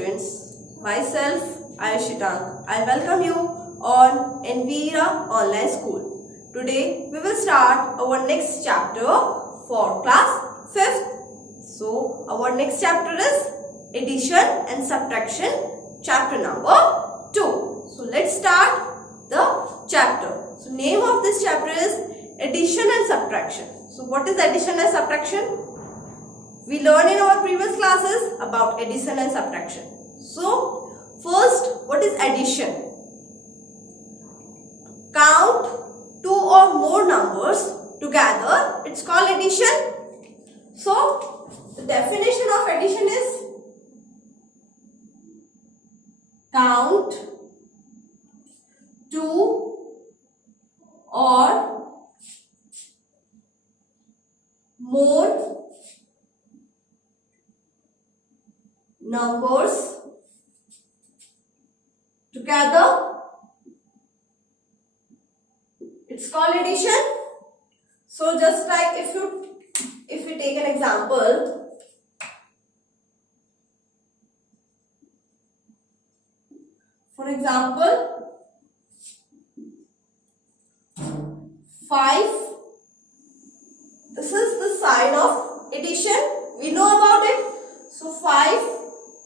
students, myself Ayushi Tak, I welcome you on Anvira Online School. Today we will start our next chapter for class 5th. So our next chapter is addition and subtraction, chapter number 2. So let's start the chapter. So name of this chapter is addition and subtraction. So what is addition and subtraction? We learned in our previous classes about addition and subtraction. So first, what is addition? Count two or more numbers together. It's called addition. So the definition of addition is count two or more numbers together. It's called addition. So just like if you take an example, for example 5, this is the sign of addition, we know about it. So 5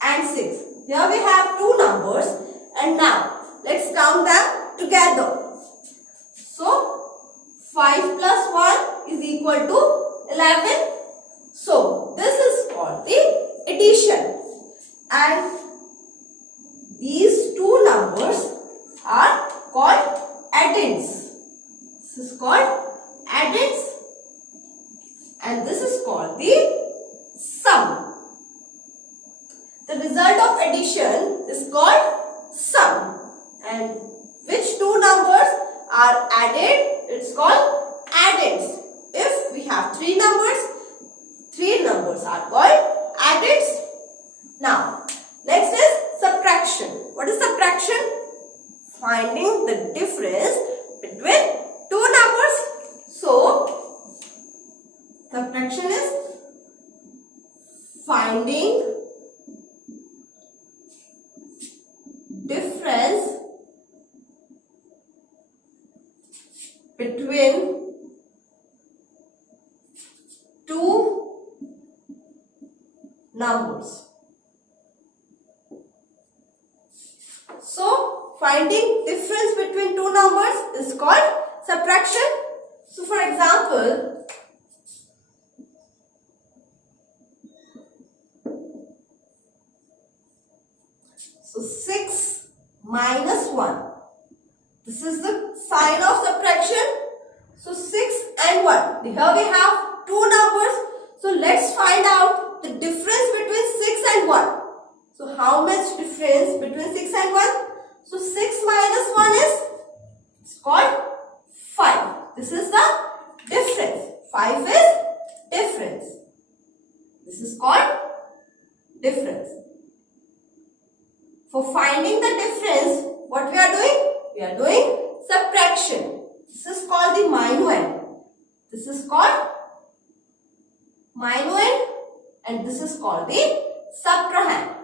and 6. Here we have two numbers and now let's count them together. So 5 plus 1 is equal to 11. So this is called the addition, and these two numbers are called addends. This is called addends and this is called the sum. The result of addition is called sum, and which two numbers are added? It's called addends. If we have three numbers are called addends. Now, next is subtraction. What is subtraction? Finding the difference between two numbers. So, subtraction is finding difference between two numbers. So finding difference between two numbers is called subtraction. So for example, so 6 minus 1. This is the sign of subtraction. So 6 and 1. Here we have two numbers. So let's find out the difference between 6 and 1. So how much difference between 6 and 1? So 6 minus 1 is, it's called 5. This is the difference. 5 is difference. This is called difference. For finding the difference, what we are doing? We are doing subtraction. This is called the minuend. This is called minuend and this is called the subtrahend.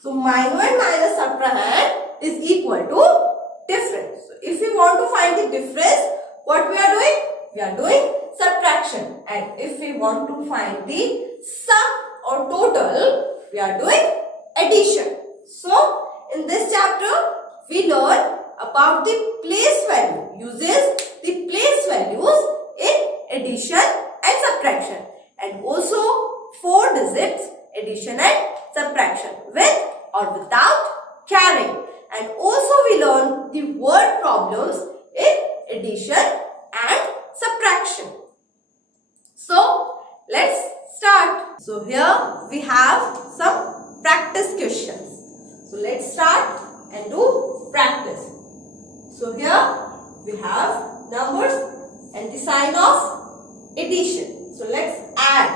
So minuend minus subtrahend is equal to difference. So if we want to find the difference, what we are doing? We are doing subtraction. And if we want to find the sum or total, we are doing addition. So in this chapter we learn about the place value, uses the place values in addition and subtraction, and also 4 digits addition and subtraction with or without carrying, and also we learn the word problems in addition and subtraction. So let's start. So here we have some practice questions. So let's start and do practice. So here we have numbers and the sign of addition. So let's add.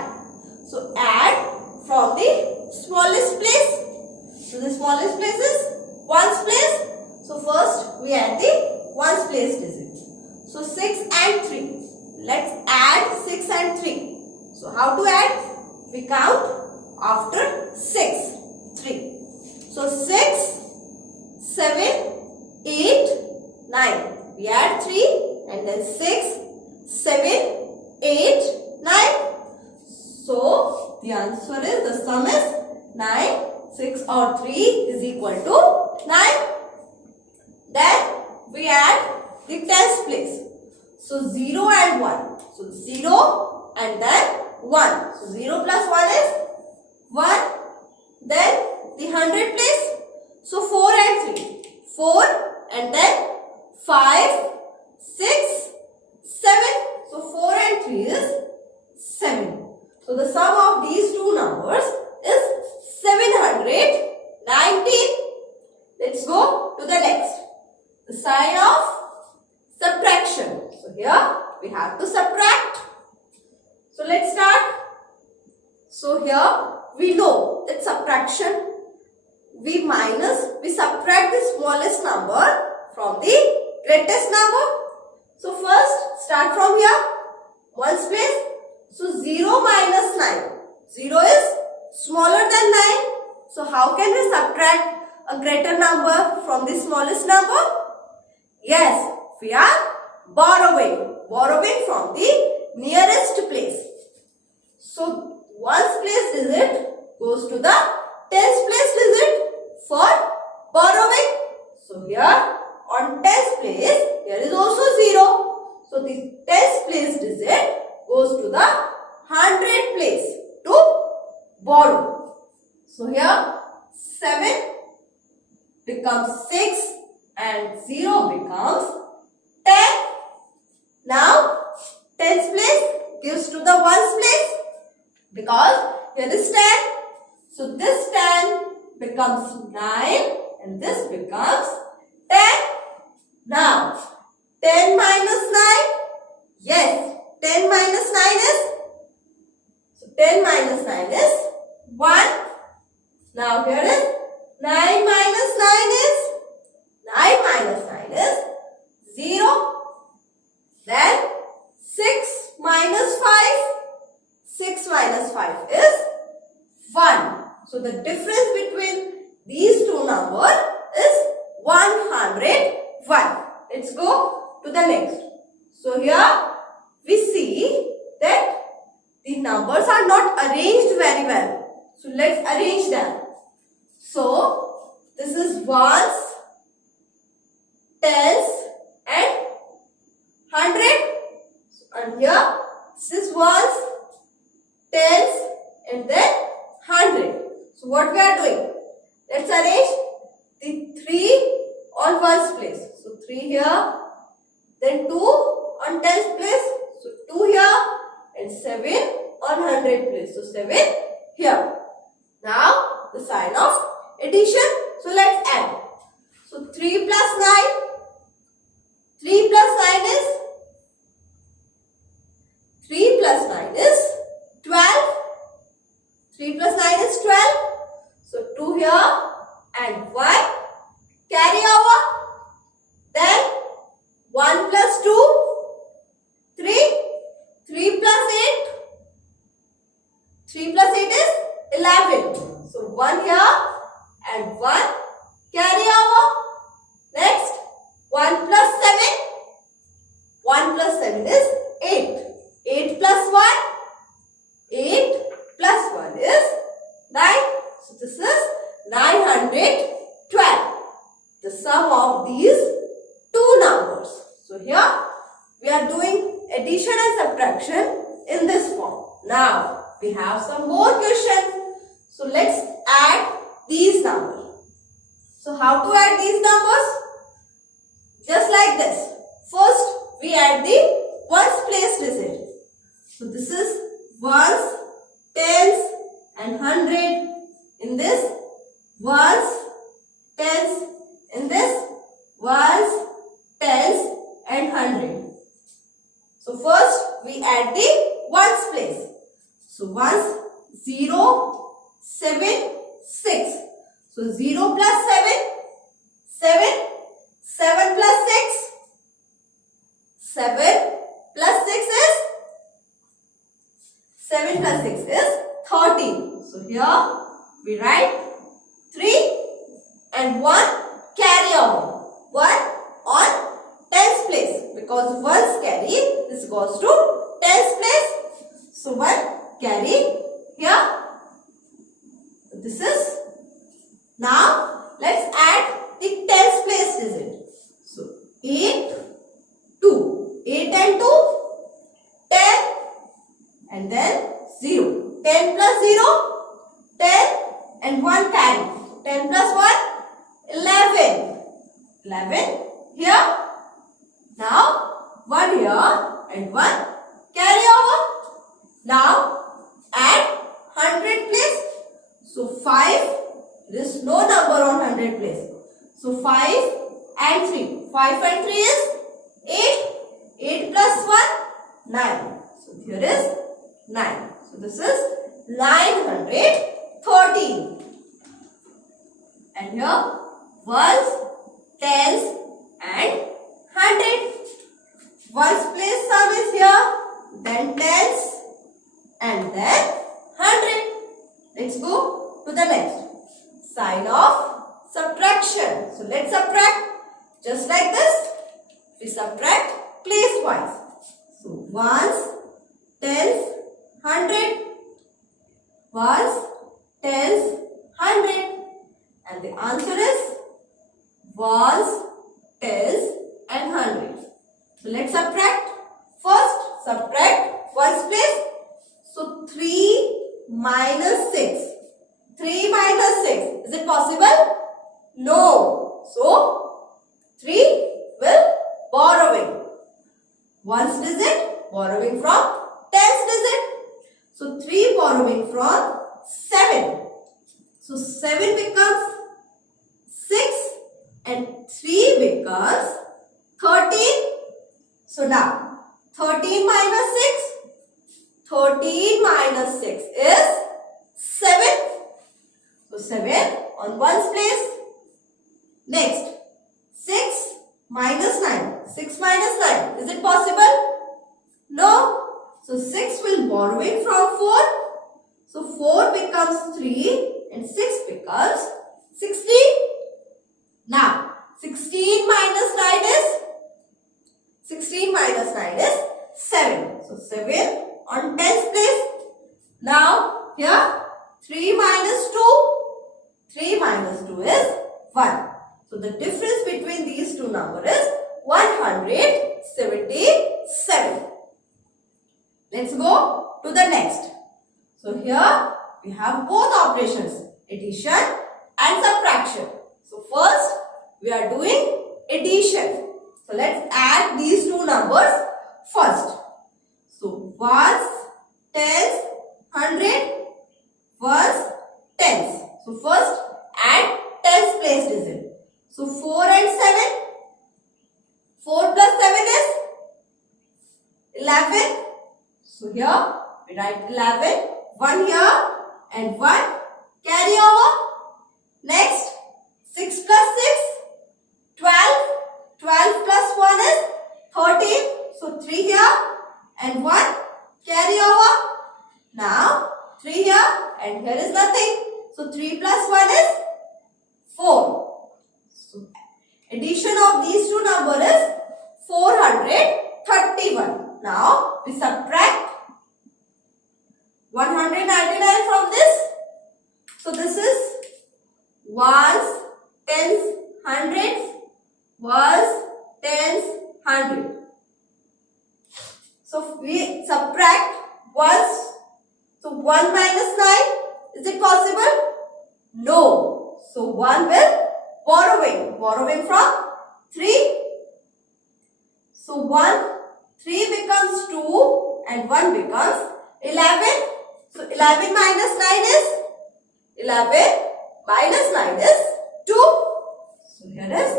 So add from the smallest place. So the smallest place is ones place. So first we add the ones place digit. So 6 and 3. Let's add 6 and 3. So how to add? We we count after 6. 3. So 6, 7, 8, 9. We add 3 and then 6, 7, 8, 9. So the answer is, the sum is 9. 6 or 3 is equal to 9. Then we add the tens place. So 0 and 1. So 0 and then 1. So 0 plus 1 is 1. Then the 100 place. So 4 and 3. 4 and then 5, 6, 7. So 4 and 3 is 7. So the sum of these two numbers is 719. Let's go to the next. The sign of subtraction. So here we have to subtract. So let's start. So here we know that subtraction, we subtract the smallest number from the greatest number. So first start from here. Ones place. So 0 minus 9. 0 is smaller than 9. So how can we subtract a greater number from the smallest number? Yes, we are borrowing from the nearest place. So ones place digit goes to the tens place digit for borrowing. So here on tens place, here is also 0. So the tens place digit goes to the 100 place to borrow. So here 7 becomes 6 and 0 becomes 10. Now tens place gives to the ones place because here is 10. So this 10 becomes 9 and this becomes 10. Now 10 minus 9. Yes, 10 minus 9 is, so 10 minus 9 is 1. Now here is 9 minus 9 is, 9 minus 9 is 0. Then 6 minus 5, 6 minus 5 is 1. So the difference between these two numbers is 101. Let's go to the next. So here we see that the numbers are not arranged very well. So let's arrange them. So this is ones, tens and 100. And here this is ones, tens and then 100. So what we are doing? Let's arrange the 3 on ones place. So 3 here, then 2 on tens place. So 2 here and 7 on 100 place. So 7 here. Now the sign of addition. So let's add. So 3 plus 9. 3 plus 9 is 3 plus 9 is 12. 3 plus 9 is 12. So 2 here and 1. Carry over. Then 1 plus 2. 3. 3 plus 8. 3 plus 8 is 11. So 1 here and 1. Carry over. Next 1 plus 7. 1 plus 7 is 8. 8 plus 1. 8 plus 1 is 9. So this is 912. The sum of these two numbers. So here we are doing addition and subtraction in this form. Now we have some more questions. So let's add these numbers. So how to add these numbers? Just like this. First we add the ones place digit. So this is ones, tens and 100. In this ones, tens. In this ones, tens and 100. So first we add the ones place. So ones, 0, 7, 6. So 0 plus 7, 7. 7 plus 6, 7 plus 6 is 7 plus 6 is 13. 13. So here we write 3 and 1 carry over. 1 on tens place, because 1's carry, this goes to tens place. So 1 carry here. This is, now let's add the tens place digit. So 8, 2. 8 and 2, 10 and then 0. 10 plus 0, 10 and 1 carry. 10 plus 1, 11. 11 here. Now 1 here and 1 carry over. Now add 100 place. So 5, there is no number on 100 place. So 5 and 3. 5 and 3 is 8. 8 plus 1, 9. So here is 9. So this is 913. And here ones, tens and hundred. Ones place sum is here, then tens and then hundred. Let's go to the next. Sign of subtraction. So let's subtract just like this. We subtract place wise. So ones, tens, hundred. Ones, tens, hundred. And the answer is ones, tens and hundreds. So let's subtract. First subtract ones place. So 3 minus 6. 3 minus 6. Is it possible? No. So 3 will borrowing. Ones digit borrowing from tens digit. So 3 borrowing from 7. So 7 becomes 6 and 3 becomes 13. So now 13 minus 6. 13 minus 6 is 7. So 7 on ones place. Next 6 minus 9. 6 minus 9. Is it possible? No. So 6 will borrowing from 4. So 4 becomes 3 and 6 becomes 16. Now 16 minus 9 is 7. So 7 on tens place. Now here 3 minus 2. 3 minus 2 is 1. So the difference between these two numbers is 177. Let's go to the next. So here we have both operations, addition and subtraction. So first we are doing addition. So let's add these two numbers first. So ones, tens, hundred, ones, tens. So first add tens place digit. So 4 and 7. 4 plus 7 is 11. So here we write 11. 1 here and 1 carry over. Next 6 plus 6, 12. 12 plus 1 is 13. So 3 here and 1 carry over. Now 3 here and here is nothing. So 3 plus 1 is 4. So addition of these two numbers is 431. Now we subtract 199 from this. So this is ones, tens, hundreds, ones, tens, hundred. So we subtract ones. So 1 minus 9. Is it possible? No. So 1 will borrowing from 3. So 3 becomes 2 and 1 becomes 11. So 11 minus 9 is 11 minus 9 is 2. So here is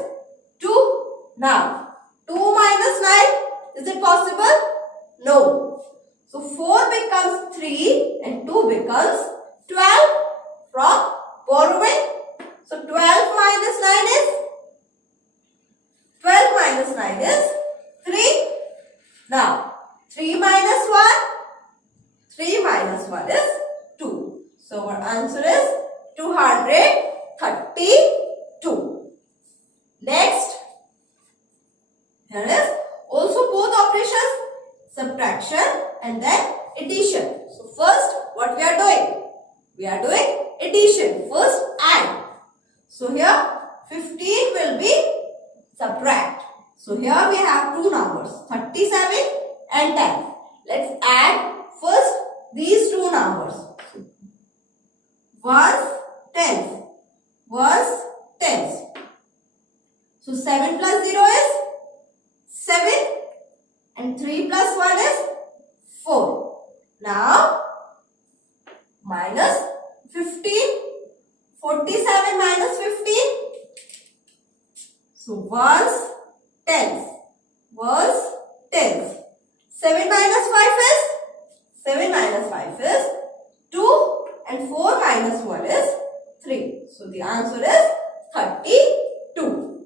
2. Now 2 minus 9, is it possible? No. So 4 becomes 3 and 2 becomes 12 from borrowing. So 12 minus 9 is 3. Now 3 minus 1. 3 minus 1 is 2. subtraction and then addition. So first what we are doing? We are doing addition. First add. So here 15 will be subtract. So here we have two numbers 37 and 10. Let's add first these two numbers. 1 tenth. 1 tenth. So 7 plus 0 is 7 and 3 plus 1 is 4. Now minus 15. 47 minus 15. So 1 tenth. 1 tenth. 7 minus 5 is 7 minus 5 is 2 and 4 minus 1 is 3. So the answer is 32.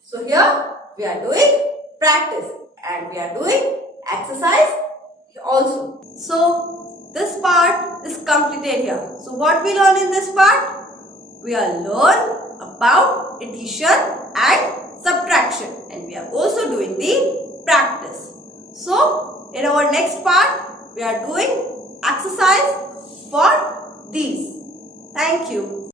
So here we are doing practice and we are doing exercise also. So this part is completed here. So what we learn in this part? We are learn about addition and subtraction and we are also doing the practice. So in our next part we are doing exercise for these. Thank you.